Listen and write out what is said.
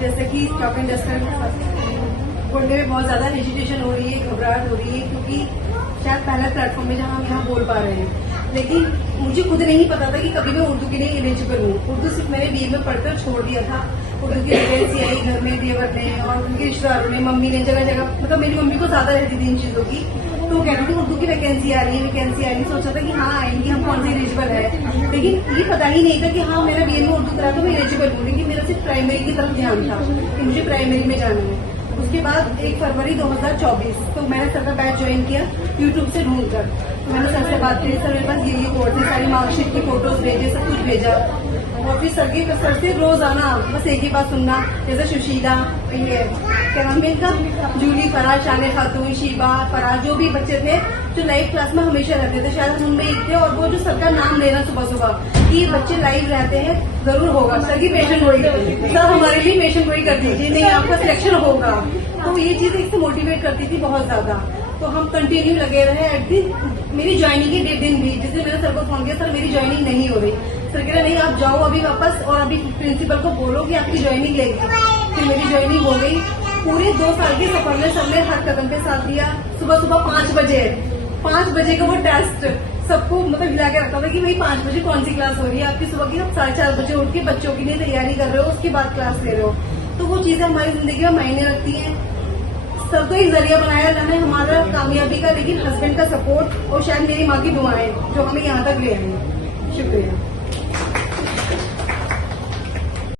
जैसे कि stock and duster बोलने में बहुत ज्यादा हेजिटेशन हो रही है, घबराहट हो रही है, क्योंकि शायद पहला प्लेटफॉर्म में जहां हम यहाँ बोल पा रहे हैं। लेकिन मुझे खुद नहीं पता था कि कभी मैं उर्दू के लिए एलिजिबल हूँ। उर्दू सिर्फ मैंने बीए में पढ़कर छोड़ दिया था। उर्दू की वैकेंसी आई घर में, देवर ने और उनके रिश्तेदारों ने, मम्मी ने, जगह जगह, मतलब मेरी मम्मी को ज्यादा रहती थी इन चीजों की, तो कह रही थी उर्दू की वैकेंसी आ रही है, वैकेंसी आ रही है। सोचा था कि हाँ आएंगी, हम कौन से एलिजिबल है, लेकिन ये पता ही नहीं था कि हाँ मेरा बीए में उर्दू करा तो मैं एलिजिबल हूँ। लेकिन मेरा सिर्फ प्राइमरी की तरफ ध्यान था कि मुझे प्राइमरी में जाना है। उसके बाद 1 फरवरी 2024 तो मैंने सर का बैच ज्वाइन किया यूट्यूब से ढूंढकर। तो मैंने सर से बात करी, सर मेरे पास ये कोर्स है, सारी मार्कशीट की फोटोज भेजे, सब कुछ भेजा। और फिर सर से रोज आना, बस एक ही बात सुनना, जैसे सुशीला, क्या नाम है इनका, जूली, फराज, शाने खातून, शीबा, फराज, जो भी बच्चे थे जो लाइव क्लास में हमेशा रहते थे, शायद हम उनमें एक थे। और वो जो सर का नाम लेना सुबह सुबह कि बच्चे लाइव रहते हैं, जरूर होगा सर की पेशेंट गोई, सर हमारे लिए पेशेंट गोई कर दीजिए, नहीं आपका सिलेक्शन होगा। तो ये चीज इससे मोटिवेट करती थी बहुत ज्यादा। तो हम कंटिन्यू लगे रहे। एट दिन मेरी ज्वाइनिंग के 1.5 दिन भी, जिस दिन मैंने सर को फोन किया, सर मेरी ज्वाइनिंग नहीं हो रही। सर कह रहे नहीं आप जाओ अभी वापस और अभी प्रिंसिपल को बोलो कि आपकी ज्वाइनिंग लेगी। फिर मेरी ज्वाइनिंग हो गई। पूरे 2 साल के सफर में सबने हर कदम पे साथ दिया। सुबह सुबह 5 बजे का वो टेस्ट सबको मतलब हिला के रखता था कि भाई 5 बजे कौन सी क्लास हो रही है आपकी, सुबह की आप 4:30 बजे उठ के बच्चों के लिए तैयारी कर रहे हो, उसके बाद क्लास ले रहे हो। तो वो चीजें हमारी जिंदगी में मायने रखती हैं। सर तो एक जरिया बनाया जाना है हमारा कामयाबी का, लेकिन हस्बैंड का सपोर्ट और शायद मेरी माँ की दुआएं जो हमें यहाँ तक ले आई। शुक्रिया।